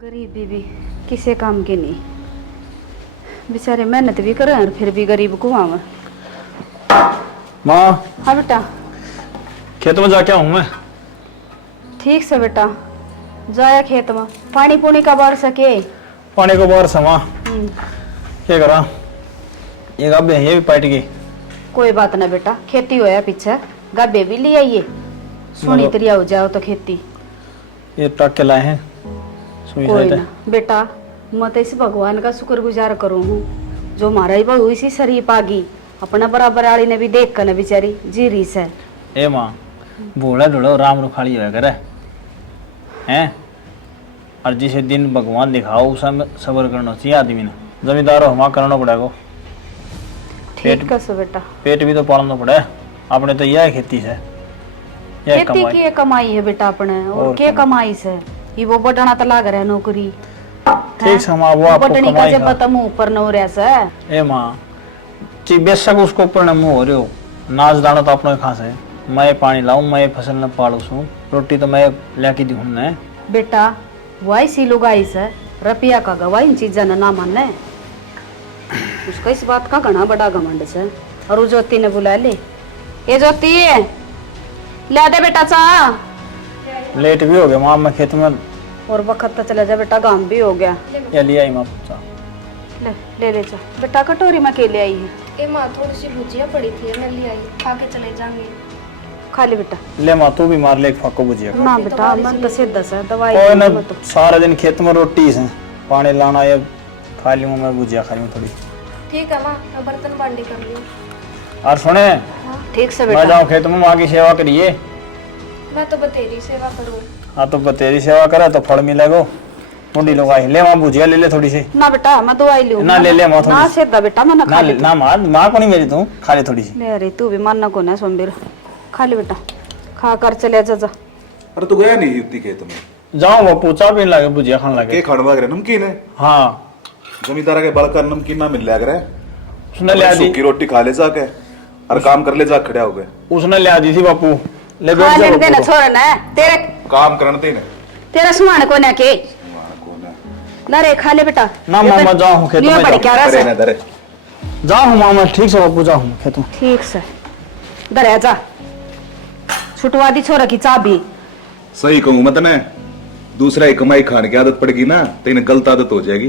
गरीबी भी किसी काम की नहीं, बेचारे मेहनत भी करें और फिर भी गरीब को आवे। माँ। हाँ बेटा। खेत में जाके आऊँ मैं। ठीक से बेटा, जाया खेत में। पानी पुनी का बार सके। पानी को बाहर समा क्या करा, ये गाबे ये भी पाट गई। कोई बात ना बेटा, खेती होया पीछे गाबे भी ले आइए। सुनी तरिया हो जाओ तो खेती ये टक के लाए हैं। कोई ना बेटा, मैं तो इस भगवान का शुक्रगुजार करूँ हूँ जो हमारा ही बहू इसी शरीफ आ गई। अपना बराबर आली ने भी देख कर न बेचारी जी रही से। ए माँ, भोला ढोला राम रुखाड़ी होया करे हैं, और जिसे दिन भगवान दिखाओ उस सबर करना चाहिए आदमी ने। जमींदार हो हमारा करना पड़ेगा। ठीक है सो बेटा, पेट भी तो पालना पड़े अपने, तो यह है खेती से यह खेती की कमाई है बेटा अपने। और क्या कमाई से ये वो बटना तो लाग रहा है नौकरी। ठीक है माँ, वो आपको बटनी का जब बता मुंह ऊपर न हो रहा से। ए माँ ची बेशक उसको ऊपर न मुँह हो रहे हो, नाच दाना तो अपने खास है। मैं पानी लाऊं, मैं फसल न पालू सू, रोटी तो मैं लेके दूँ न। बेटा वही सी लोग आई से रुपया का गवाही इन चीजा ना माने। उसका इस बात का घना बड़ा घमंड से। और वो ज्योति ने बुला ले, ये ज्योति ले दे बेटा चाह। लेट भी हो गया माँ, मैं खेत में। और वक्त तो चला जा बेटा, गांव भी हो गया। या लिया ही माँ ले ले जा बेटा, कटोरी में के ले आई है। ए माँ, थोड़ी सी भुजिया पड़ी थी, मैं ले आई, खा के चले जाएंगे। खा ले बेटा। ले माँ, तू भी मार ले एक फाको भुजिया। ना बेटा, मन दस दस है दवाई ओए ना, सारा दिन खेत में रोटी से पानी लाना, ये खा लूँ मैं भुजिया, खा लूँ थोड़ी। ठीक है माँ, मैं बर्तन बांडी कर ली। और सुने, ठीक से मैं बेटा। जाऊँ खेत में, माँ की सेवा करिए। मैं तो बतेरी सेवा करूँ। हाँ तो बतेरी सेवा करे तो फल मिलेगा। मुंडी लोग आई ले माँ, भुजिया ले ले थोड़ी सी। ना बेटा मैं दवाई लूँ ना ले ले माँ थोड़ी ना सी। सेदा बेटा, मैं ना खा ले। ना माँ को नहीं मेरी, तू खा ले थोड़ी सी। ले अरे तू भी मानना को ना सोमबीर, खा ले बेटा, खा कर चले जा। अरे तू गया नहीं युक्ति खेत में? जाओ वो पूछा पीने लगे, भुजिया खाने लगे। के खाने लग रहे नमकीन है? हाँ जमींदारा के बड़का नमकीन ना मिल लग रहा है। उसने ले दी, सूखी रोटी खा ले जाके और काम कर ले जा, खड़े हो गए। उसने ले दी थी बापू। ले खा बैठ ले जा देना बापू। छोड़ ना तेरे काम करने देने तेरा सुमान को ना के ना रे, खा ले बेटा। ना मामा जाऊँ खेत में, पड़ी क्या रहा ना दरे जाऊँ मामा। ठीक से बापू, जाऊँ खेत में। ठीक से दरिया जा, छुटवा दी छोरा की चाबी। सही कहूँ मैं तने, दूसरा ही कमाई खाने की आदत पड़ेगी ना तो इन्हें गलत आदत हो जाएगी।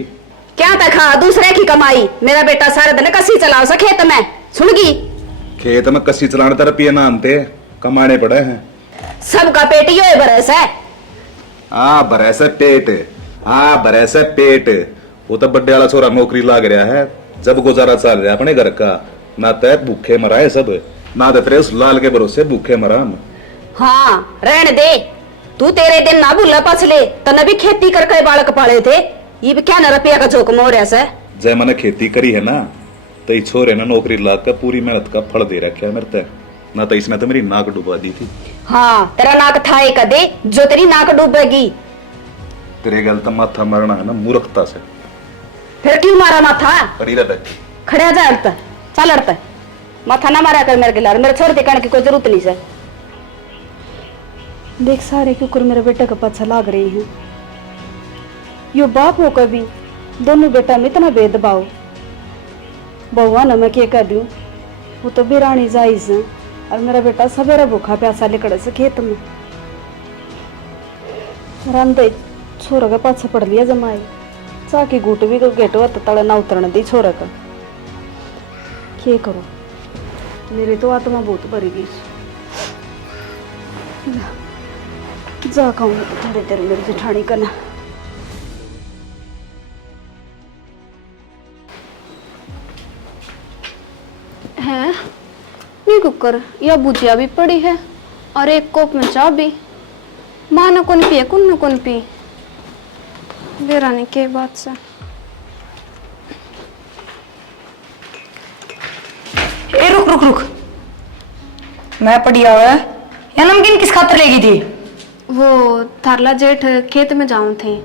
क्या तक खा दूसरे की कमाई? मेरा बेटा सारे दिन कसी चलाओ सा खेत में, सुनगी? खेत में कसी चलाने तरफ पिए ना आनते, कमाने पड़े हैं। सबका पेट ही है बरस है। हाँ भरैसे पेट, हाँ भरैसे पेट। वो तो बड्डे वाला छोरा नौकरी लाग रहा है, जब गुजारा चल रहा है अपने घर का। ना तय भूखे मराए सब, ना तो उस लाल के भरोसे भूखे मरा। हाँ रहने दे, तू तेरे दिन ना भूला पछले तने भी खेती करके बालक पाले थे। ये भी क्या न रुपया का जोखम हो रहा है। जय मैंने खेती करी है ना, तो ये छोरे ने नौकरी लाग कर पूरी मेहनत का फल दे रखा है मेरे तय। ना तो इसने तो मेरी नाक डुबा दी थी। हाँ तेरा नाक था कदे जो तेरी नाक डूबेगी। तेरे गल तो माथा मरना है ना मूर्खता से। फिर क्यों मारा माथा? खड़े जा अड़ता चल अड़ता, माथा ना मारा कर मेरे गिलार। मेरे छोड़ दिखाने की कोई जरूरत नहीं से। देख सारे क्यों मेरे बेटे का पीछा लाग रही है। यो बाप हो कभी दोनों बेटा में इतना भेदभाव। बहुआ न मैं क्या कह दूं, वो तो बिरानी जायज है और मेरा बेटा सवेरा भूखा प्यासा निकले से खेत में। रांधे छोरा का पाछा पड़ लिया जमाई, चाकी घूट भी गेटो तड़े ना उतरने दी छोरा का। क्या करो, मेरी तो आत्मा बहुत भरी गई। जा कहूँ थोड़ी देर मेरी जेठानी का ना। है ये कुकर या भुजिया भी पड़ी है और एक कोप में चाय भी। माँ न कौन पिए कुन न कौन पी बेरानी के बात से। ए रुक रुक रुक, मैं पढ़िया हुआ या नमकीन किस खातर लेगी थी? वो थारला जेठ खेत में जाऊं थे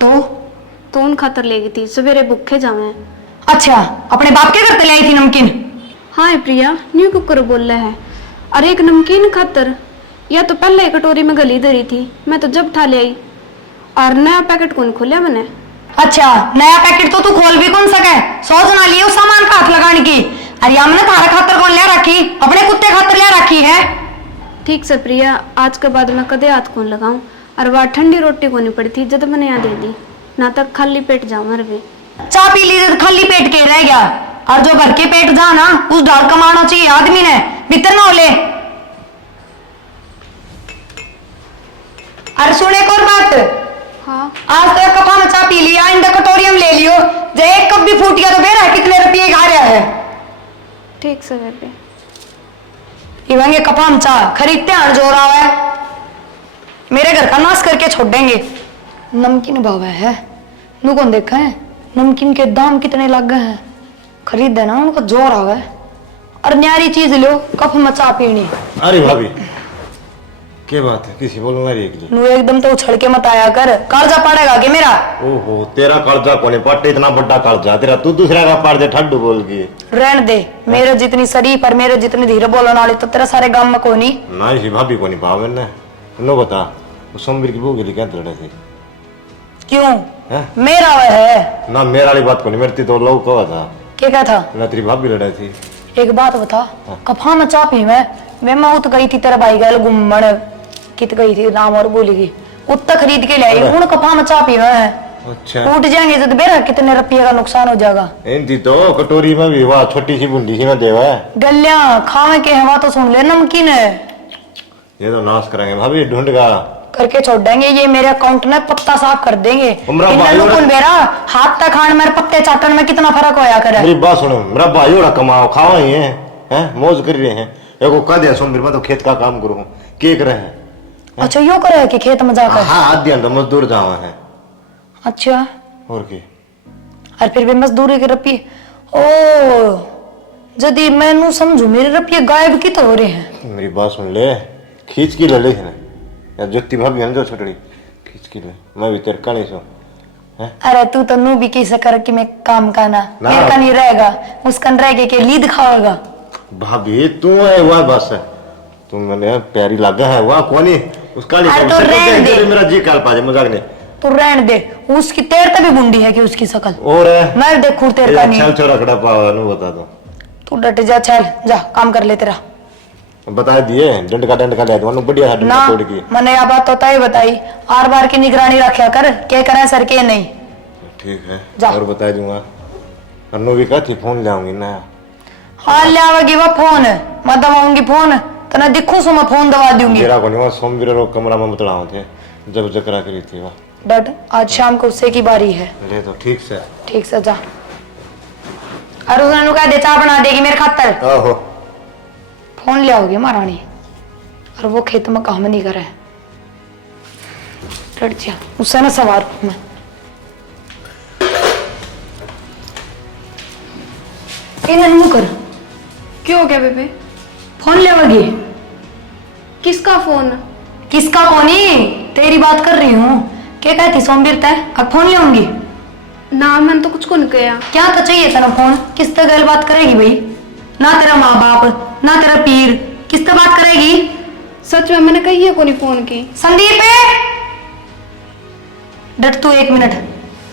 तो उन खातर लेगी थी, सवेरे भूखे जावे। अच्छा, अपने बाप के घर पे ले आई थी नमकीन? हाँ प्रिया, न्यू कुकर बोल रहा है। और एक नमकीन खातर या तो पहले कटोरी में गली धरी थी, मैं तो जब ठा ले आई और नया पैकेट कौन खोलिया मैंने? अच्छा, नया पैकेट तो तू खोल भी कौन सके, सोच ना लिए उस सामान का हाथ लगाने की। अरे हमने थारा खातर कौन ले रखी, अपने कुत्ते खातर ले रखी है। ठीक से प्रिया, आज के बाद मैं कदे हाथ कौन लगाऊं। और वह ठंडी रोटी को नहीं पड़ी थी जब मैंने यहाँ दे दी, ना तक खाली पेट जाऊं मर भी। चाय पी ली तो खाली पेट के रह गया, और जो भर के पेट जा ना उस ढाल कमाना चाहिए आदमी ने, भीतर ना हो ले। अरे सुन एक और बात, हाँ आज तो एक कपा में चाय पी लिया, आइंदा कटोरियम ले लियो, जो एक कप भी फूट गया तो बेरा कितने रुपये खा रहा है। ठीक से बेबे। इवंगे कपा में चाय खरीदते हैं जो रहा है, मेरे घर का नाश करके छोड़ देंगे। नमकीन भाव है नु कौन देखा है, नमकीन के दाम कितने लग गए हैं, खरीद देना उनको जोर आवे। और न्यारी चीज लो, कप में चाय पीनी। अरे भाभी क्या बात है, किसी बोलो ना एक जी। नु एकदम तो उछल के मत आया कर, कर्जा पड़ेगा कि मेरा। ओहो तेरा कर्जा कोने पट्टे, इतना बड़ा कर्जा तेरा, तू दूसरा का पाड़ दे ठड्डू बोल के। रहने दे, मेरे जितनी शरीफ और मेरे जितनी धीरे बोलने वाली तो तेरा सारे गांव में कोनी। ना इसी भाभी को नहीं पावे ना। नो बता, वो सोमवीर की बहू के लिए क्या लड़े थे? क्यों हैं? मेरा वह है ना मेरा वाली बात को नहीं, मेरी तो लोग कहा था क्या था। ना तेरी भाभी लड़े थी। एक बात बता, कफा में चाह पी मैं उत गई थी तेरा भाई गैल घूमण, कित गई थी नाम और बोली गई, उत्ता खरीद के ले आई हूं, कफा में चाह पी है। अच्छा टूट जाएंगे तो बेरा कितने रुपये का नुकसान हो जाएगा। इनती तो कटोरी में भी वाह छोटी सी बूंदी सी में देवा है। गलिया खावे के हवा तो सुन ले, नमकीन है ये तो नाश करेंगे भाभी, ढूंढ का करके छोड़ देंगे, ये मेरे अकाउंट में पत्ता साफ कर देंगे। उमरा भाई और- कौन बेरा हाथ तक खान मेरे पत्ते चाटन में कितना फर्क होया करे। मेरी बात सुनो, मेरा भाई और कमाओ खावा ही है, मौज कर रहे हैं। एक कह दिया सोमवीर में तो खेत का काम करो, केक रहे हैं। अच्छा यो करे कि खेत में जाकर। हाँ आद्य तो मजदूर जावा है। अच्छा और की और फिर भी मजदूरी के रुपये, ओ जदि मैं समझू मेरे रुपये गायब की तो हो रहे हैं। मेरी बात सुन ले, खींच की ले ले है या ज्योति भाभी हम जो छोटड़ी खींच की ले, मैं भी तेरे का नहीं सो है। अरे तू तो नू भी कैसे कर कि मैं काम का ना ना। मेरे का नहीं रहेगा, उसका रह के लीद खाएगा। भाभी तू है वह बस है, तुम मैंने प्यारी लगा है वह कोनी उसका नहीं अरे तो सब रहने दे। मेरा जी काल पाजे मजाक नहीं। तू रहने दे, उसकी तेर तभी बुंडी है कि उसकी शकल और है मैं देखू तेरे का नहीं। चल छोरा खड़ा पावा नु बता दो, तू डट जा, चल जा काम कर ले तेरा। बता दिए डंड का ले दो बढ़िया सा ना डंडा तोड़ की। मैंने यह बात तो ही बताई, आर बार की निगरानी रखा कर, क्या करे सर के नहीं। ठीक है जा। और बता दूंगा। अनु भी कहती फोन लाऊंगी ना। हाँ ले आवेगी वो फोन, मैं दबाऊंगी फोन तो ना दिखू सो मैं फोन दबा दूंगी। मेरा को नहीं वो सोमवीर रो कमरा में बतलाओ थे जब जकरा करी थी वह। डट आज शाम को उससे की बारी है। ले तो ठीक से। ठीक से जा, और उसने कह दे चाय बना देगी मेरे खातर। आहो फोन ले आओगी महारानी, और वो खेत में काम नहीं करे। डट जा, उससे ना सवार हूं मैं। मुंह कर, क्यों हो गया बेबे? फोन ले आओगी। किसका फोन? किसका कोनी, तेरी बात कर रही हूँ। क्या कहती सोमवीर तय अब फोन ले आऊंगी। ना मैंने तो कुछ को नहीं किया। क्या तो चाहिए तेरा फोन, किस तरह गल बात करेगी भाई, ना तेरा माँ बाप ना तेरा पीर, किस तरह बात करेगी। सच में मैंने कही है को नहीं फोन की। संदीप डट तू एक मिनट,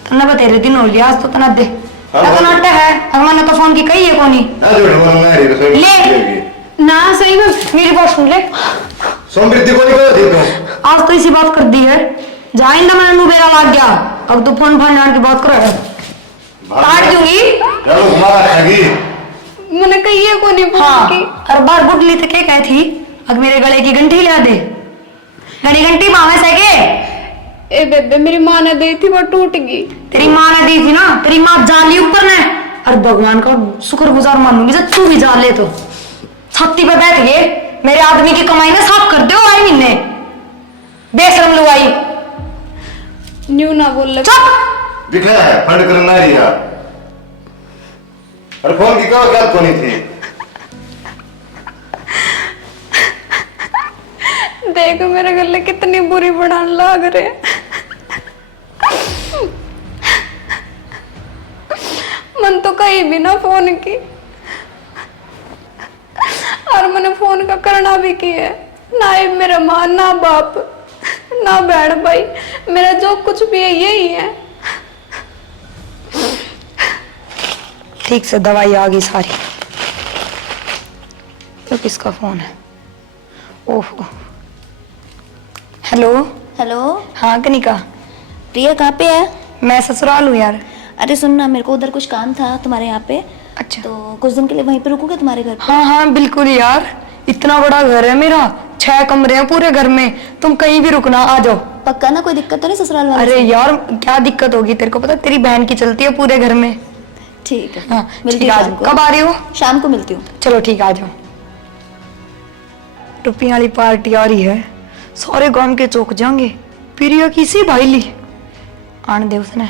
तना बतेरे दिन हो लिया आज तो तना दे तो नाट्य है, और मैंने तो फोन की कही है कोनी। ले ना सही में मेरी बात सुन ले, सोमवीर को नहीं कर दी आज तो इसी बात कर दी है, जाइंदा मैंने नुबेरा लाग गया, अब तो फोन फान की बात करो काट दूंगी। चलो मारेगी। मैंने कही है को नहीं फोन हाँ की। और बार बुडली तो क्या कही थी, अब मेरे गले की घंटी ला दे, घड़ी घंटी पावे से के। ए बेबे मेरी माँ ने दी थी वो टूट गई। तेरी माँ ने दी थी ना, तेरी माँ जाली ऊपर ने, और भगवान का शुक्रगुजार मानूंगी जब तू भी जा ले तो। छत्ती पे बैठ गए, मेरे आदमी की कमाई में साफ कर दो आई महीने, बेशरम लुगाई। न्यू ना बोल ले। चुप, दिखा है फंड करना रिया। अरे फोन की क्या कोनी थी। देख मेरे गले कितनी बुरी बनाने लग रहे। मन तो कहीं भी ना फोन की, और मैंने फोन का करना भी किया है। ना ये मेरा माँ ना बाप ना बहन भाई मेरा जो कुछ भी है यही है। ठीक से दवाई आ गई सारी। तो किसका फोन है? ओहो, हेलो। हेलो। हाँ कनिका, प्रिया कहाँ पे है? मैं ससुराल हूँ यार। अरे सुनना, मेरे को उधर कुछ काम था तुम्हारे यहाँ पे, अच्छा। तो कुछ दिन के लिए वहीं पे रुकोगे तुम्हारे घर पे? हाँ हाँ बिल्कुल यार, इतना बड़ा घर है मेरा, 6 कमरे हैं पूरे घर में, तुम कहीं भी रुकना, आ जाओ। पक्का ना? कोई दिक्कत तो नहीं ससुराल वाले अरे से? यार क्या दिक्कत होगी, तेरे को पता तेरी बहन की चलती है पूरे घर में। ठीक है। हाँ मिलती ठीक है, हूँ आ शाम जाओ। को। कब आ रही हो? शाम को मिलती हूँ। चलो ठीक है, आ जाओ। रुपये वाली पार्टी आ रही है, सारे गांव के चौक जाएंगे, प्रिया की सी भाई ली आन दे उसने।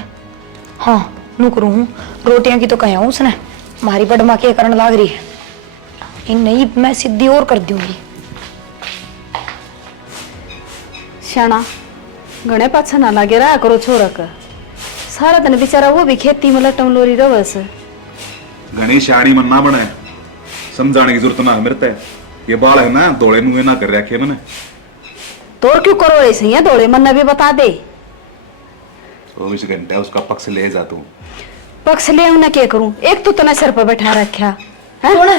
हाँ नू करूँ हूँ, रोटियां की तो कहा उसने, मारी बड़मा के करने लाग रही है, इन नहीं मैं सीधी और कर दूंगी। श्याणा घणे पाछा ना लागे रहा करो छोरक, सारा दिन बेचारा वो भी खेती में लटम लोरी रवस। घनी शाणी मन ना बने, समझाने की जरूरत ना है मेरे पे। ये बाल है ना दौड़े नुए ना कर रखे मैंने। तोर क्यों करो ऐसे ही दौड़े मन भी बता दे। 24 घंटे उसका पक्ष ले जा तू। पक्ष ले उन्हें क्या करूं, एक तो तना सिर पर बैठा रखा है। सुन,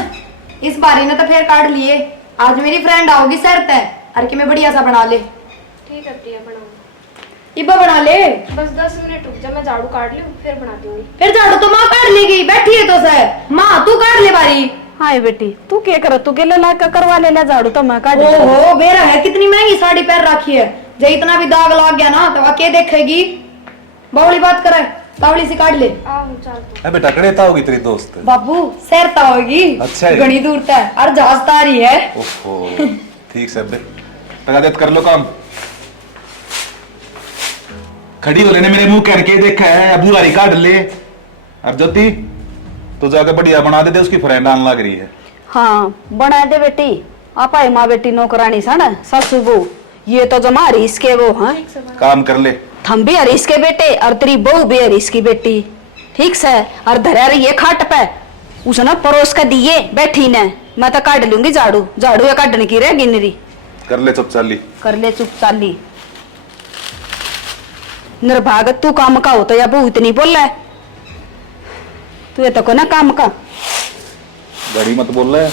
इस बारी ने तो फिर काट लिए, आज मेरी फ्रेंड आओगी शर्त है, अरे कि मैं बढ़िया सा बना ले। ठीक है प्रिया, बनाऊंगी। इब्बा बना ले। बस 10 मिनट रुक जा, मैं झाड़ू काट लूं फिर बना दूंगी। फिर झाड़ू तो माँ काट लेगी, बैठी है तो सर माँ तू काट ले बारी। हाय बेटी तू क्या कर, तू गेले ला करवा ले ला झाड़ू तो मैं काट। ओहो बेरा है, कितनी महंगी साड़ी पहन रखी है, जो इतना भी दाग लग गया ना तो क्या देखेगी। बावली बात करे, बावली से काट ले। ए बेटा कड़ेता होगी तेरी दोस्त। बाबू सैरता होगी, अच्छा है। घनी दूर तक और जहाज तारी है। ओहो ठीक से बे, टका देत कर लो काम। खड़ी हो लेने मेरे मुंह करके देखा है, अबू लारी काट ले। अब ज्योति तो जाकर बढ़िया बना दे, उसकी फ्रेंड आने लग रही है। हाँ बना दे बेटी, आपा माँ बेटी नौकरानी सा ना सासू बहू, ये तो जमा हरीश के वो। हाँ काम कर ले। हम भी हरीश के बेटे और तेरी बहू भी हरीश की बेटी, ठीक से। और धरा रही है खाट पे, उसने परोस का दिए बैठी ने, मैं तो काट लूंगी झाड़ू, झाड़ू या काटने की रह गिनरी। कर ले चुप चाली। कर ले चुप चाली। निर्भागत तू काम का हो तो या बहू इतनी बोल रहा है, तू ये तो को ना काम का। गाड़ी मत बोल रहा है।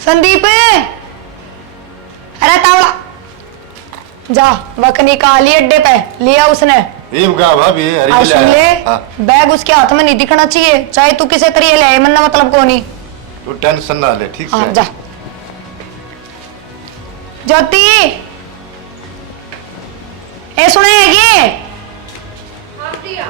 संदीप, अरे तावड़ा जा, वकनी का ली अड्डे पे लिया उसने। भाभी हरी और सुन ले, हाँ। बैग उसके हाथ में नहीं दिखना चाहिए, चाहे तू किसी तरीके ले आए, मन्ना मतलब को नहीं। तू टेंशन ना ले, ठीक हाँ से जा। ज्योति ए सुने ये हाँ प्रिया,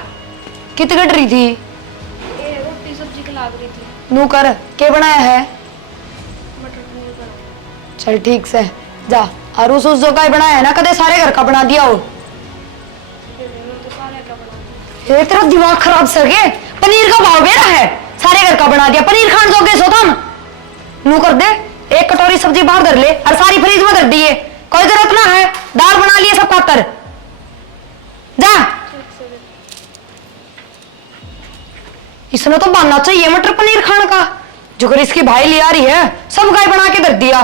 कित कट रही थी? ये रोटी सब्जी की लाग रही थी। नू कर के बनाया है? मटर पनीर बना। चल ठीक से जा, और उस जो का बनाया है ना कदे सारे घर का बना दिया हो। तो सारे का बना दिया। ये तेरा दिमाग खराब सके, पनीर का भाव बेरा है, सारे घर का बना दिया, पनीर खान जोगे सो तुम। नू कर दे, एक कटोरी सब्जी बाहर धर ले और सारी फ्रिज में धर दिए, कोई जरूरत ना है, दाल बना लिए सब खातर जा। इसने तो बनना चाहिए मटर पनीर खाने का, जो कर इसकी भाई ले आ रही है, सब गाय बना के धर दिया।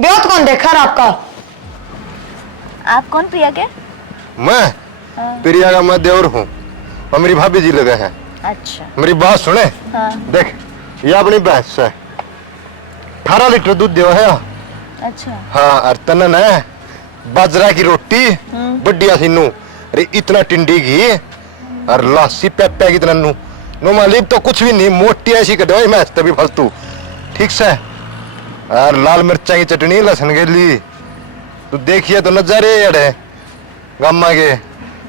बेहद कौन देखा है आपका? आप कौन प्रिया के? मैं प्रिया का मैं देवर हूँ और मेरी भाभी जी लगे हैं। अच्छा। मेरी बात सुने। हाँ। देख ये अपनी भैंस है, 18 लीटर दूध दिया है। अच्छा। हाँ और तनन है बाजरा की रोटी बढ़िया सी नू, अरे इतना टिंडी घी और लासी पेपे की तरह नो मालिक तो कुछ भी नहीं, मोटी ऐसी कटवाई मैं तभी फलतू, ठीक से। और लाल मिर्चा की चटनी लहसुन के लिए तू देखिए तो नजारे अड़े गामा के।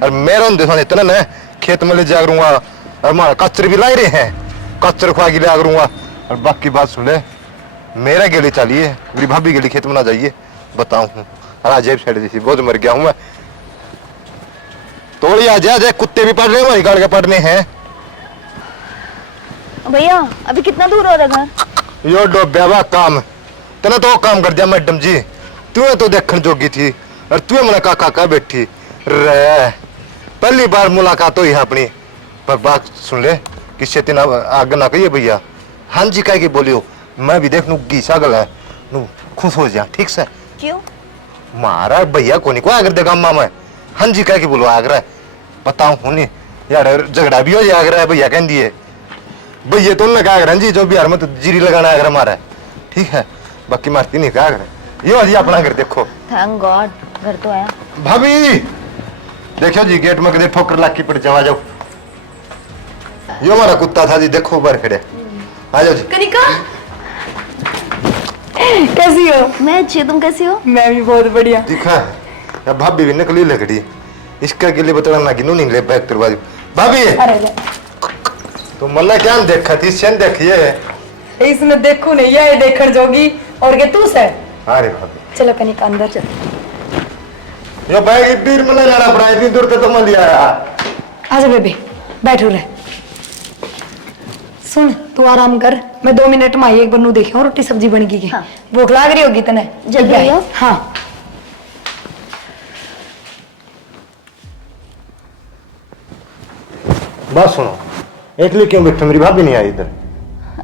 और मेरा देखो इतना न खेत में ले जा करूंगा, और मां कचरे भी ला रहे हैं, कचरे खुआ के लिया करूंगा। और बाकी बात सुन ले, मेरा गेली चाहिए, मेरी भाभी गेली खेत में ना जाइए, बताऊं हूँ। जेब साइड जैसी बहुत मर गया हूं मैं। तोड़ी आ जा, कुत्ते भी पढ़ रहे हैं, वही गाड़ के पढ़ने हैं। भैया अभी कितना दूर हो रहा घर? यो डोब्या काम तने तो काम कर दिया मैडम जी, तू तो देखने जोगी थी और तू मैंने काका का बैठी रे। पहली बार मुलाकात हुई है अपनी, पर बात सुन ले किससे तीन आग ना कहिए भैया। हाँ जी कह के बोलियो, मैं भी देख नू गीसा गल है नू खुश हो जा, ठीक से। क्यों? मारा भैया को नहीं को आगर देगा मामा हाँ जी कह के बोलो आगरा बताओ होने यार झगड़ा भी हो जाए आगरा है भैया कह दिए भैया तो उन्होंने कहा जी जो बिहार में तो जीरी लगाना आगरा मारा है ठीक है बाकी मारती नहीं कहा ये जी अपना घर देखो थैंक गॉड घर तो आया। भाभी देखो जी गेट में कदे ठोकर लाग की पड़ जाओ आ जाओ यो हमारा कुत्ता था जी देखो बाहर खड़े आ जाओ जी कनिका कैसी हो? मैं अच्छी हूँ, तुम कैसी हो? मैं भी बहुत बढ़िया। दिखा है अब भाभी भी निकली लकड़ी इसका के लिए बतला ना गिनू नहीं ले बैग करवा दो भाभी अरे तो मल्ला क्या देखा थी शन देखिए इसमें देखू नहीं ये देखने जोगी और के तू से अरे भाभी चलो कनिका अंदर चल। यो बैग बीर मल्ला जाना पड़ा इतनी दूर तक तो मल लिया आजा बेबी बैठो रहे। सुन तू आराम कर मैं 2 मिनट में आई एक बनू देखी रोटी सब्जी बन गई हाँ। भूख लाग रही होगी तने जल्दी आई। आओ। हाँ बात सुनो एकली क्यों बैठे मेरी भाभी नहीं आई इधर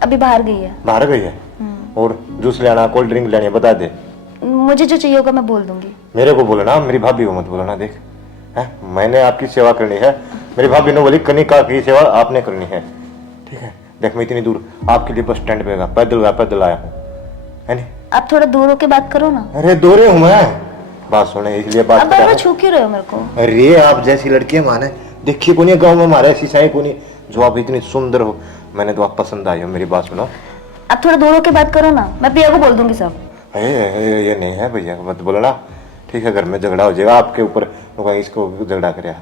अभी बाहर गई है। बाहर गई है और जूस लेना कोल्ड ड्रिंक लेनी है बता दे मुझे जो चाहिए होगा मैं बोल दूंगी। मेरे को बोलना मेरी भाभी को मत बोलना देख है मैंने आपकी सेवा करनी है मेरी भाभी ने बोली कनिका की सेवा आपने करनी है ठीक है देख मैं इतनी दूर आपके लिए बस स्टैंड पे पैदल आया हूँ है नहीं आप थोड़ा दूर होके बात करो ना। अरे दूर हूँ मैं बात सुने इसलिए बात अब कर रहा बार हूँ। छू क्यों रहे हो मेरे को? अरे आप जैसी लड़की है माने देखिए को नहीं गाँव में हमारे ऐसी साई को नहीं जो आप इतनी सुंदर हो मैंने तो आप पसंद आई हो मेरी बात सुनो आप थोड़ा दूर होके बात करो ना, मैं प्रिया को बोल दूंगी सब। ये नहीं है भैया मत बोलना ठीक है घर में झगड़ा हो जाएगा आपके ऊपर तो कहीं इसको झगड़ा करे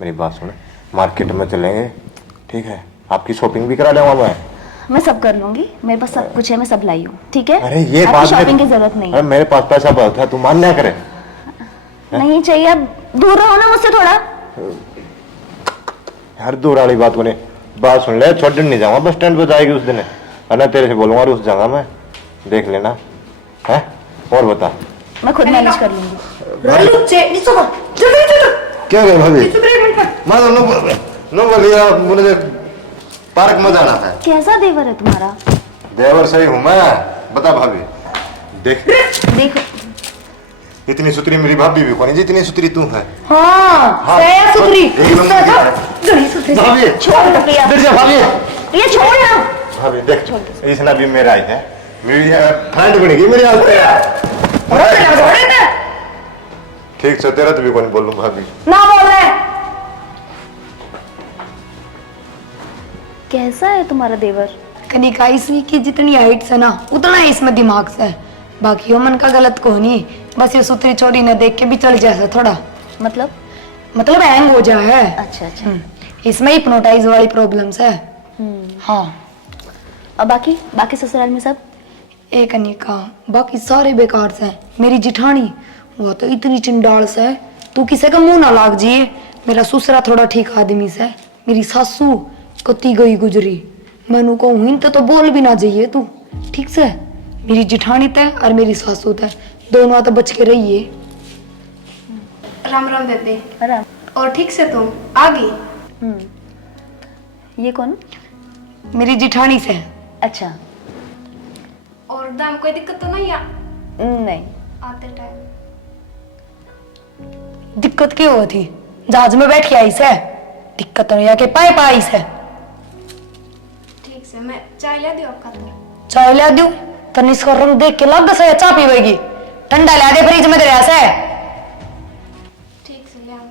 मेरी बात सुने मार्केट में चलेंगे ठीक है आपकी शॉपिंग भी करा दूंगा मैं सब कर लूंगी, मेरे पास सब कुछ है, मैं सब लाई हूँ ठीक है। अरे ये आपकी बात शॉपिंग की जरूरत नहीं अरे है। मेरे पास पैसा बहुत है तू मान ना करे नहीं चाहिए, अब दूर रहो ना मुझसे थोड़ा। हर दूर वाली बात बने बात सुन ले छोड़ नहीं जाऊंगा बस स्टैंड पे जाएगी उस दिन है तेरे से बोलूंगा रुस जाऊंगा मैं देख लेना है और बता मैं खुद मैनेज कर लूंगी। क्या गए भाभी नो बोलिए मुझे पार्क में जाना है कैसा देवर है तुम्हारा? देवर सही हूँ मैं बता भाभी देख देखो इतनी सुतरी मेरी भाभी भी कौन जितनी सुतरी तू है हाँ सया सुथरी एक नंबर की है। गणी सुथरी भाभी छोड़ दो प्रिया, इधर जा भाभी प्रिया छोड़ ना। भाभी देख इसना भी मेरा ही है मेरी फ्रेंड बनेगी मेरी हाथ पे ठीक से तेरा तो भी कौन बोलूं भाभी ना बोल रहे कैसा है तुम्हारा देवर? कनिका इसमें की जितनी हाइट से ना उतना ही इसमें दिमाग से है बाकी वो मन का गलत को नहीं बस ये सुथरी चोरी न देख के भी चल जैसा थोड़ा मतलब हैंग हो जाए अच्छा अच्छा। इसमें हिप्नोटाइज वाली प्रॉब्लम्स है हाँ और बाकी ससुराल में सब? एक कनिका बाकी सारे बेकार से हैं। मेरी जिठानी वो तो इतनी चिंडाल से है तू किसी का मुंह ना लाग जिए मेरा ससुरा थोड़ा ठीक आदमी से है। मेरी सासू कती गई गुजरी मैनू कहूँ तो बोल भी ना जाइए तू ठीक से मेरी जिठानी तय और मेरी सासू तय दोनों तो बच के रहिए। राम राम बेबे। अरे और ठीक से तुम आ गई? ये कौन? मेरी जिठानी से अच्छा और दाम कोई दिक्कत तो नहीं नहीं। आते टाइम? दिक्कत क्यों हुई थी जहाज में बैठ के आई से दिक्कत नहीं आके पाए पाई से ठीक से मैं चाय ले दियो आपका तो। चाय ला दूं तो इसका रंग देख के लग से चाय पीवेगी ठंडा ला दे फ्रिज में तेरे से ठीक से ले आओ।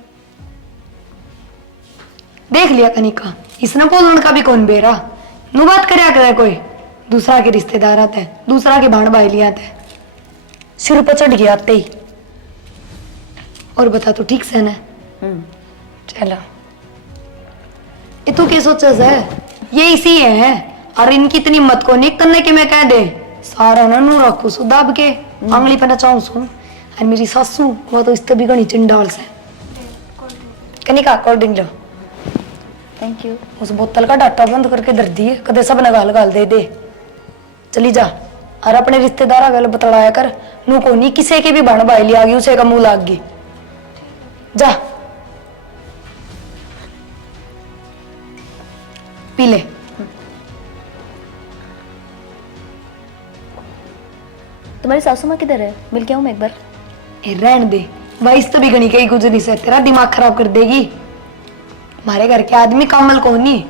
देख लिया कनिका इसने बोलने का भी कौन बेरा नु बात करया करे कोई दूसरा के रिश्तेदार आते हैं दूसरा के भाण भाई लिया आते सिर पर चढ़ गया आते ही। और बता तू ठीक से ना? चलो ये तू क्या सोचा से ये इसी है और इनकी इतनी मत को नहीं करने के मैं कह दे सारा ना नू रखू सु दब के आंगली पे नचाऊं सु और मेरी सासू वो तो इससे भी गणी चिंडाल से। Kanika cold drink low. Thank you. उस बोतल का डाटा बंद करके धर दिए कदे सब ने गाल गाल दे चली जा और अपने रिश्तेदार गल बतलाया कर नू को नहीं किसी के भी बण भाई लिया गई उसे का मुंह लाग गई जा पी ले। तुम्हारी सासू माँ किधर है? मिल के आऊँ मैं एक बार? रहने दे भाई, इस तो भी गणी कहीं कुछ नहीं से तेरा दिमाग खराब कर देगी। हमारे घर के आदमी कामल को नहीं,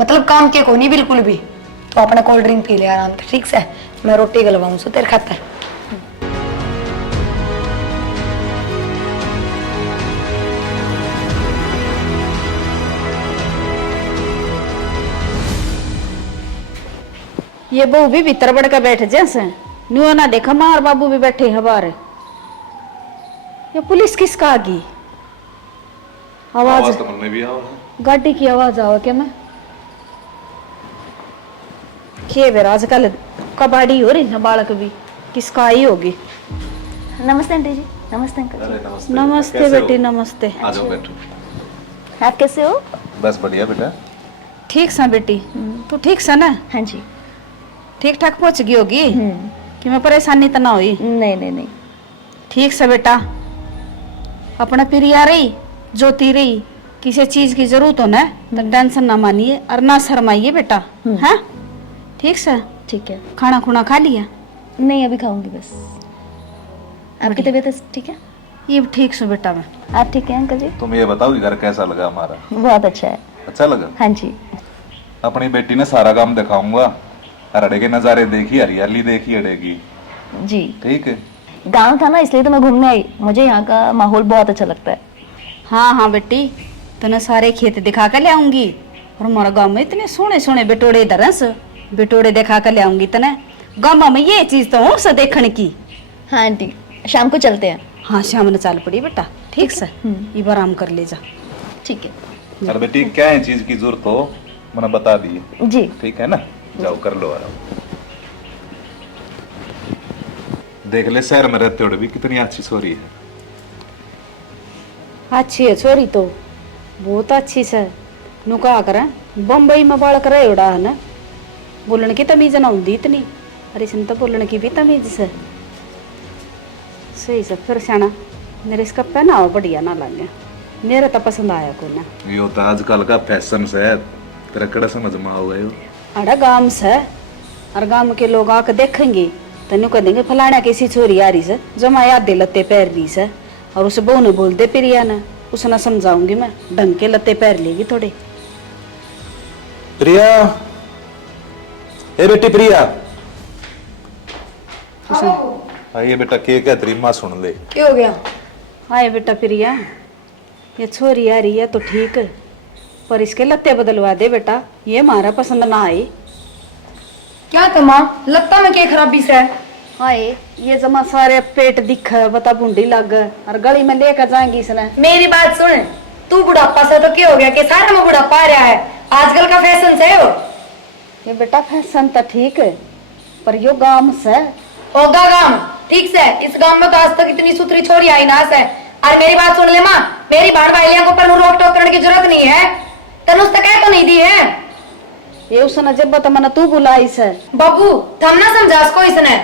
मतलब काम के को नहीं बिल्कुल भी। तो अपना कोल्ड ड्रिंक पी ले आराम से, ठीक से। मैं रोटी गलवाऊं सो तेरे खातर। ये बहू भी भीतर बढ़ के बैठ जैसे न्यू ना देखा मार बाबू भी बैठे हैं बाहर। ये पुलिस किसका आ गई? आवाज तो हमने भी आओ गाड़ी की आवाज आओ क्या? मैं खे बेर आजकल कबाड़ी हो रही है बालक भी, किसका आई होगी? नमस्ते आंटी जी। नमस्ते अंकल। अरे नमस्ते नमस्ते कैसे बेटी, हो? नमस्ते। आ जाओ बैठो। आप कैसे हो? बस बढ़िया बेटा। ठीक सा बेटी, तू ठीक सा ना? हाँ जी। ठीक ठाक पहुंच गई होगी कि मैं परेशानी तो ना हुई? नहीं नहीं नहीं। ठीक से बेटा, अपना प्रिया रही ज्योति रही, किसी चीज की जरूरत हो ना तो टेंशन ना मानिए और ना शर्माइए बेटा। हाँ ठीक से? ठीक है। खाना खुना खा लिया? नहीं अभी खाऊंगी बस। आपकी तबीयत ठीक है? ये भी ठीक से बेटा। मैं आप ठीक है अंकल जी? तुम ये बताओ कि घर कैसा लगा हमारा? बहुत अच्छा है। अच्छा लगा? हाँ जी। अपनी बेटी ने सारा काम दिखाऊंगा। अरड़े के नजारे देखी, हरियाली देखी अड़े की। जी। ठीक है। गांव था ना इसलिए तो मैं घूमने आई, मुझे यहाँ का माहौल बहुत अच्छा लगता है। हाँ हाँ बेटी, तने सारे खेत दिखा कर ले आऊंगी। और हमारा गांव में इतने सोने सोने बिटोड़े दरस बिटोड़े दिखा कर ले आऊंगी। तने गांव में ये चीज तो हूँ से देखने की। हाँ आंटी, शाम को चलते हैं। हाँ शाम ने चाल पड़ी बेटा। ठीक से ये आराम कर ले जा। ठीक है। अरे बेटी क्या है चीज की जरूरत हो मैंने बता दी। जी। ठीक है ना, जाओ कर लो आराम। देख ले शहर में रहते हो भी कितनी अच्छी सोरी है। अच्छी है छोरी तो, बहुत अच्छी से। नु कहा करें बम्बई में बाल करे उड़ा है ना, बोलने की तमीज ना होती इतनी। अरे इसने तो बोलने की भी तमीज से सही से। फिर सियाना मेरे इसका पहनावा बढ़िया ना लगे, मेरे तो पसंद आया कोई ना। यो तो आजकल का फैशन से तेरा कड़ा समझ में आओ गयो। अरे गांव से और गांव के लोग आके देखेंगे तेन कह देंगे फलाना कैसी छोरी आ रही से जमा याद दे लत्ते पैर ली से। और उसे बहू ने बोल दे प्रिया ने, उसे ना समझाऊंगी मैं, ढंग के लत्ते पैर लेगी थोड़े। प्रिया, ए बेटी प्रिया। आइए बेटा, के क्या तेरी माँ सुन ले। क्या हो गया? आए बेटा प्रिया, ये छोरी आ रही है तो ठीक, पर इसके लत्ते बदलवा दे बेटा, ये हमारा पसंद ना आए। क्या था माँ, लगता में क्या खराबी से है? आए ये जमा सारे पेट दिख बता बूंदी लग और गली में लेकर जाएंगी इसने। मेरी बात सुन, तू बुढ़ापा से तो क्या हो गया कि सारे में बुढ़ापा आ रहा है, आजकल का फैशन से हो। ये बेटा फैशन तो ठीक है पर यो गांव से होगा गांव ठीक से। इस गांव में तो आज तक इतनी सुथरी छोरी आई ना से। और मेरी बात सुन ले माँ, मेरी बाढ़ बाइलिया को पर रोक टोक करने की जरूरत नहीं है। तनु उसने कह तो नहीं दी है ये उसने जब बता मना तू बुलाई से। बाबू थम ना समझा इसको, इसने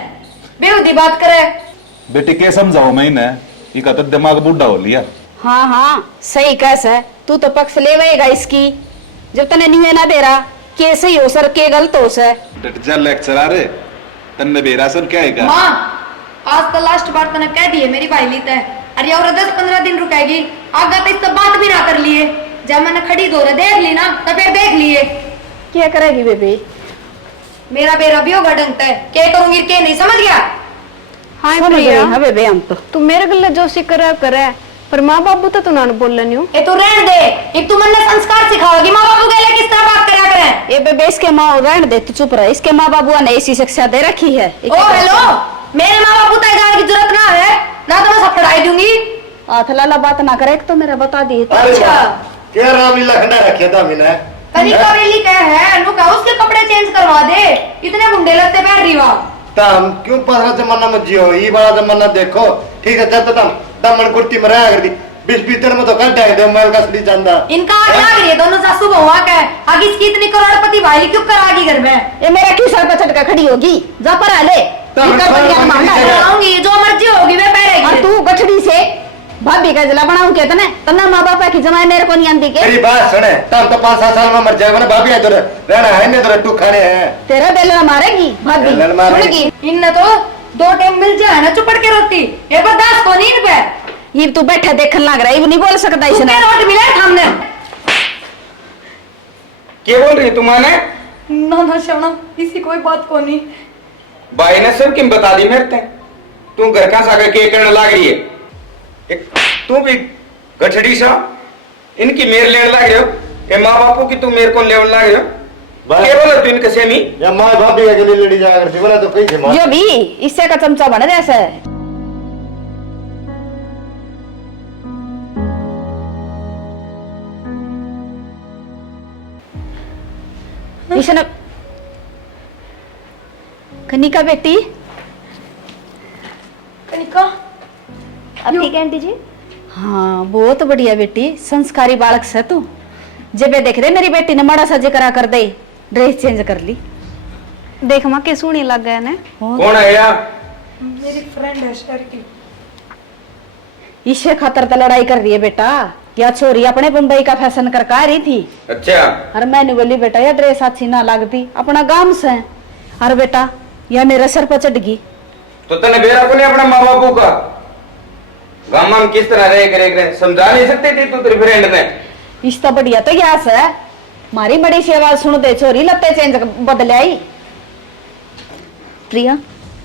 बेहुदी बात करे। बेटी के समझाओ मैंने, ये का तो दिमाग बूढ़ा हो लिया। हाँ हाँ सही कैसे, तू तो पक्ष लेवेगा इसकी। जब तने न्यू ना दे रहा कैसे ही हो सर, के गलत हो सर। डट जा लेक्चर आ रे, तन्ने बेरा सब क्या है? माँ आज तो लास्ट बार तने कह दी है मेरी भाईली तय। अरे और 10-15 दिन रुकेगी, आगे तो इससे बात भी ना कर लिए। जब मैंने खड़ी दो देख ली ना तो फिर देख लिए क्या करेगी बेबी? मेरा बेरा भी होगा ढंग तय, क्या करूंगी क्या नहीं, समझ गया? हाँ समझ गई प्रिया, हाँ बेबे हम तो। तू मेरे गले जो सी करे पर माँ बाबू तो तू ना बोलनी हूँ। ये तू रहने दे, एक तू मन में संस्कार सिखाओगी माँ बाबू के लिए किस तरह बात करा करें। ये बेबे इसके माँ रहने दे, तू चुप रह। इसके माँ बाबू ने ऐसी शिक्षा दे रखी है। ओ हेलो, मेरे माँ बाबू तय जाने की जरूरत ना है ना, तो मैं सब पढ़ाई दूंगी। हाथ लाला बात ना करे तो मेरा बता दी। अच्छा क्या रामलीला खंडा रखा था मैंने? कभी कबरेली क्या है, नु कहा उसके कपड़े चेंज करवा दे, इतने गुंडे लगते पहन रही वहाँ। तम क्यों 15 जमाना में जियो, ये बड़ा जमाना देखो। ठीक है जब तम दमन कुर्ती में रहा कर दी, 20 में तो कर दे मोबाइल का सड़ी चंदा। इनका आगे लग रही है दोनों सासू बहुआ का, आगे इसकी इतनी करोड़पति भाई क्यों करागी घर में? ये मेरा क्यों सर पर चढ़कर खड़ी होगी? जा पर आ ले। आऊंगी जो मर्जी होगी मैं पहरेगी। और तू गठड़ी से भाभी का जला बनाऊं क्या तने? तना माँ बाप की जमाए मेरे को नहीं आंदी के। मेरी बात सुने, तम तो 5-7 साल में मर जाएगा ना भाभी, है तो रहना है नहीं तो रट्टू खाने हैं। तेरा बेलना मारेगी भाभी, बेलन मारेगी। सुनेगी? इनने तो 2 टाइम मिल जाए ना चुपड़ के रोटी, ये बर्दाश्त को नहीं पे। ये तू बैठा देखने लग रहा है, ये नहीं बोल सकता इसने। रोटी मिले सामने। क्या बोल रही तुम्हारे? ना ना शवना, इसी कोई बात को नहीं। भाई ने सब किम बता दी मेरे ते। तू घर का सागर के करने लग रही है। एक तू भी गठड़ी सा इनकी मेर लेने लग रहे हो। ये माँ बापू की तू मेरे को लेने लग रहे हो। क्या बोला तू इनके सेमी? या माँ भाभी के लिए लड़ी जाया करती बोला तो कहीं से माँ जो भी इससे का चमचा बने जैसे इसने कनिका बेटी। कनिका, अब ठीक है आंटी जी? हाँ बहुत बढ़िया बेटी, संस्कारी बालक से तू। जब ये देख रहे मेरी बेटी ने माड़ा सजे करा कर दे, ड्रेस चेंज कर ली। देख माँ के सुनी लग गए ने। कौन है यार? मेरी फ्रेंड है शहर की। इसे खातर तो लड़ाई कर रही है बेटा। या छोरी अपने मुंबई का फैशन कर आ रही थी। अच्छा। और मैंने बोली बेटा यह ड्रेस अच्छी ना लगती, अपना गांव से। और बेटा यह मेरे सर पर चढ़ गई। तो तने बेरा को नहीं अपना माँ बापू का गाँव में किस तरह रहे करे समझा नहीं सकते थे तू तेरी फ्रेंड ने? इस तो बढ़िया तो यस है, मारी बड़ी सी आवाज सुन दे छोरी लत्ते चेंज बदल आई। प्रिया,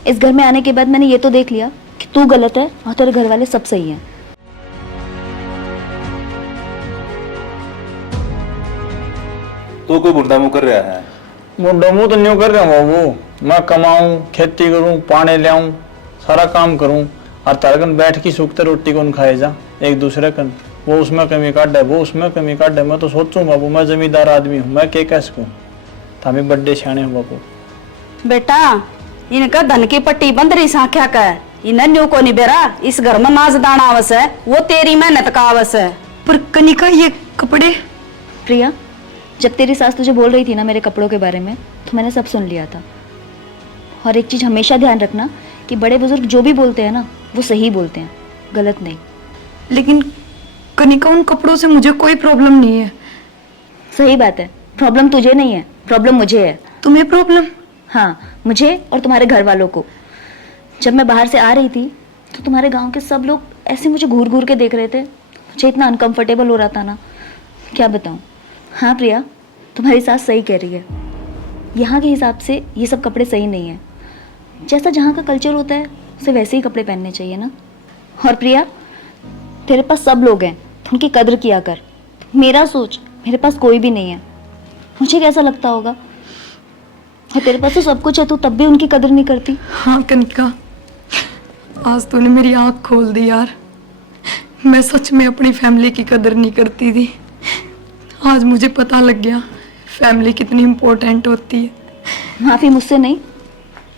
इस घर में आने के बाद मैंने ये तो देख लिया कि तू गलत है और तेरे घर वाले सब सही हैं। तो कोई बुढ़ा मुंह कर रहा है? मुंडो मुंह तो न्यू कर रहा हूँ बाबू। मैं कमाऊं, खेती करूं, पानी ले आऊं, सारा काम करूं और तारकन बैठ की सूखते रोटी कौन खाए जा एक दूसरे कन। वो उसमें कमी काट है, वो उसमें कमी काट है। मैं तो सोचूं बाबू मैं जमींदार आदमी हूँ, मैं क्या कह सकूं। तामी बड्डे सियाने हूँ बाबू। बेटा इनका धन की पट्टी बंद रही सांख्या का, इन्हें न्यू को नहीं बेरा। इस घर में नाज दाना आवस है, वो तेरी मेहनत का आवस है। पर कनिका ये कपड़े। प्रिया, जब तेरी सास तुझे बोल रही थी ना मेरे कपड़ों के बारे में, तो मैंने सब सुन लिया था। और एक चीज हमेशा ध्यान रखना कि बड़े बुजुर्ग जो भी बोलते हैं ना वो सही बोलते हैं, गलत नहीं। लेकिन कनिका उन कपड़ों से मुझे कोई प्रॉब्लम नहीं है। सही बात है, प्रॉब्लम तुझे नहीं है, प्रॉब्लम मुझे है। तुम्हें प्रॉब्लम? हाँ, मुझे और तुम्हारे घर वालों को। जब मैं बाहर से आ रही थी तो तुम्हारे गांव के सब लोग ऐसे मुझे घूर घूर के देख रहे थे। मुझे इतना अनकंफर्टेबल हो रहा था ना, क्या बताऊं। हाँ प्रिया, तुम्हारी सास सही कह रही है। यहाँ के हिसाब से ये सब कपड़े सही नहीं है। जैसा जहाँ का कल्चर होता है उसे वैसे ही कपड़े पहनने चाहिए ना। और प्रिया, तेरे पास सब लोग हैं, तो उनकी कदर किया कर। मेरा सोच, मेरे पास कोई भी नहीं है, मुझे कैसा लगता होगा। और तेरे पास तो सब कुछ है, तू तब भी उनकी कदर नहीं करती। हाँ कनिका, आज तूने मेरी आंख खोल दी यार। मैं सच में अपनी फैमिली की कदर नहीं करती थी। आज मुझे पता लग गया फैमिली कितनी इम्पोर्टेंट होती है। माफी मुझसे नहीं,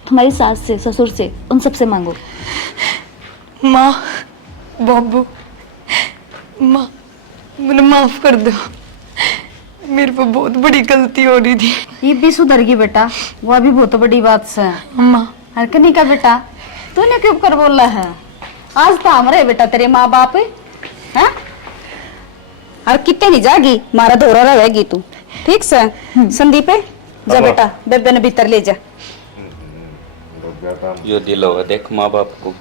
तुम्हारी सास से, ससुर से, उन सब से मांगो। माँ, बाबू, माँ, मुझे माफ कर दो। मेरे पे बहुत बड़ी गलती हो रही थी। ये भी सुधर गई बेटा, वो अभी बहुत बड़ी बात से। अम्मा, हर कनी का बेटा तूने क्यों कर बोला है? आज तो हमारे बेटा तेरे माँ बाप है। और कितने नहीं जागी, मारा धोरा रहेगी तू। ठीक से संदीप जा बेटा, बेबे ने भीतर ले जा। यो दिलो है देख माँ बाप को।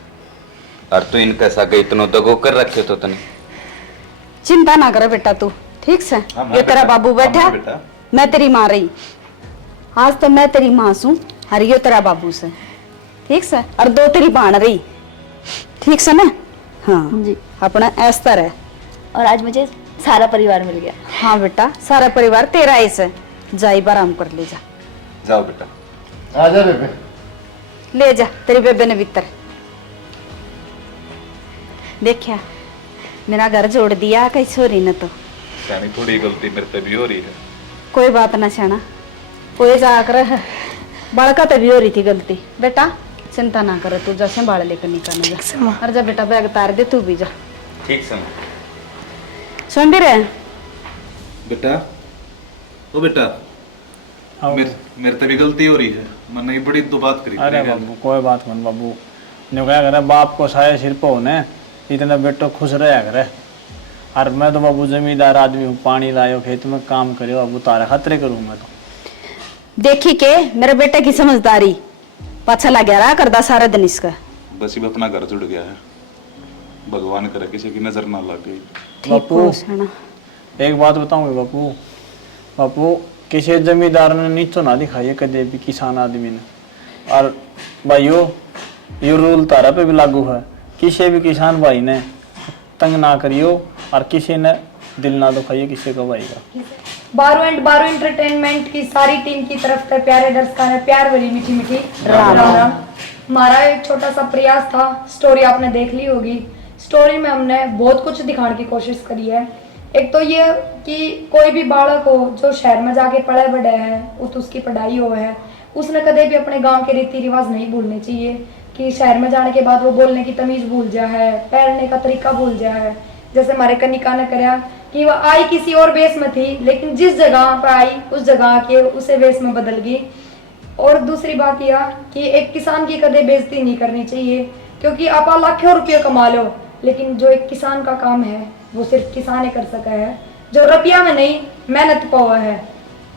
और तू इनका सागे इतना दगो कर रखे तो तने। चिंता ना करे बेटा तू, ठीक से। ये तेरा बाबू बैठा, मैं तेरी माँ रही। आज तो मैं तेरी माँ सू, और ये तेरा बाबू से, ठीक से। और 2 तेरी बाण रही, ठीक से ना। हाँ जी। अपना ऐसा है। और आज मुझे सारा परिवार मिल गया। हाँ बेटा, सारा परिवार तेरा ऐसे। जाई आराम कर ले जा। जाओ बेटा। आ जा बेबे। ले जा, तेरी बेबे ने भीतर। देखिया मेरा घर जोड़ दिया कहीं छोरी ने तो। यानी थोड़ी गलती मेरे पे भी हो रही है। कोई बात ना छाना, कोई जाकर बालका तो भी हो रही थी गलती। बेटा चिंता ना करो, तू जैसे बाल लेकर निकलने जा। और जा बेटा बैग तार दे, तू भी जा। ठीक से सुन भी रहे बेटा, ओ बेटा, मेरे पे भी गलती हो रही है। मैंने ये बड़ी तो बात करी। अरे बाबू कोई बात मन बाबू, न्यू क्या करे बाप को साया सिर पे होने, इतना बेटो खुश रहा करे। और मैं तो बाबू जमींदार आदमी हूँ, पानी लायो खेत में काम करो, अब तारा खतरे करूँ मैं तो। देखी के मेरे बेटे की समझदारी, पाछा लग्या रहा करदा सारा दिन इसका। बस अब अपना घर जुड़ गया है, भगवान करे किसी की नजर ना लग गई। ठीक बापू हो सना। एक बात बताऊंगे बापू, बापू किसी जमींदार ने नीचो ना दिखाई कदे भी किसान आदमी ने। और भाइयों ये रूल तारा पे भी लागू है, किसी भी किसान भाई ने तंग ना करियो और किसी ने दिल ना दुखाइए किसी का भाई का। बारू एंड बारू एंटरटेनमेंट की सारी टीम की तरफ से प्यारे दर्शकों ने प्यार भरी मीठी मीठी राम राम। हमारा एक छोटा सा प्रयास था, स्टोरी आपने देख ली होगी। स्टोरी में हमने बहुत कुछ दिखाने की कोशिश करी है। एक तो ये कि कोई भी बालक हो जो शहर में जाके पढ़े बढ़े है, उसकी पढ़ाई हो है, उसने कदे भी अपने गांव के रीति रिवाज नहीं भूलने चाहिए कि शहर में जाने के बाद वो बोलने की तमीज भूल जा है, पहनने का तरीका भूल जा है। जैसे हमारे कनिका ने कराया कि वह आई किसी और वेश में थी, लेकिन जिस जगह पर आई उस जगह के उसे वेश में बदल गई। और दूसरी बात यह कि एक किसान की कदे बेइज्जती नहीं करनी चाहिए, क्योंकि आप लाखों रुपये कमा लो, लेकिन जो एक किसान का काम है वो सिर्फ किसान ही कर सका है, जो रुपया में नहीं मेहनत पावा है।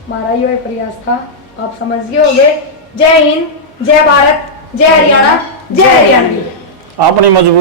हमारा ये प्रयास था, आप समझ गए होंगे। जय हिंद, जय भारत, जय हरियाणा, जय हरियाणा। अपनी मजबूरी